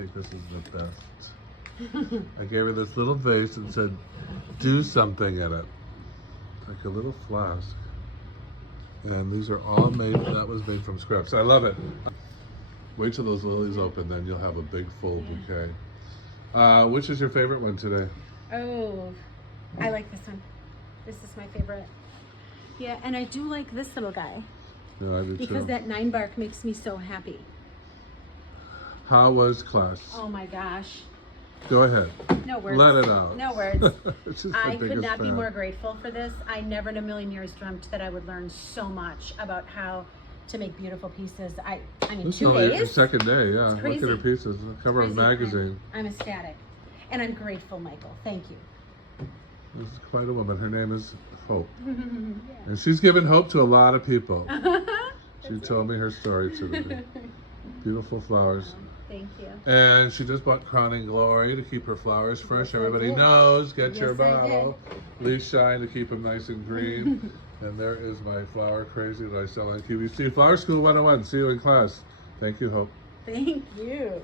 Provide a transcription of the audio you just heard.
think this is the best. I gave her this little vase and said, do something in it. Like a little flask. And these are all made, that was made from scraps. I love it. Wait till those lilies open, then you'll have a big full bouquet. Which is your favorite one today? Oh, I like this one. This is my favorite. Yeah, and I do like this little guy. Yeah, I do because too. that 9 bark makes me so happy. How was class? Oh my gosh. Go ahead. No words. Let it out. No words. She's I the could biggest not be fan. more grateful for this. I never in a million years dreamt that I would learn so much about how to make beautiful pieces. I mean, This is 2 only your days. second day, yeah. Look crazy. at her pieces. The cover of a Crazy. magazine. I'm ecstatic. And I'm grateful, Michael. Thank you. This is quite a woman. Her name is Hope. Yeah. And she's given hope to a lot of people. She told me her story today. Beautiful flowers. Thank you. And she just bought Crowning Glory to keep her flowers fresh. Yes, I Everybody did. knows, get your Yes, I bottle. Leaf Shine to keep them nice and green. And there is my flower crazy that I sell on QVC. Flower School 101. See you in class. Thank you, Hope. Thank you.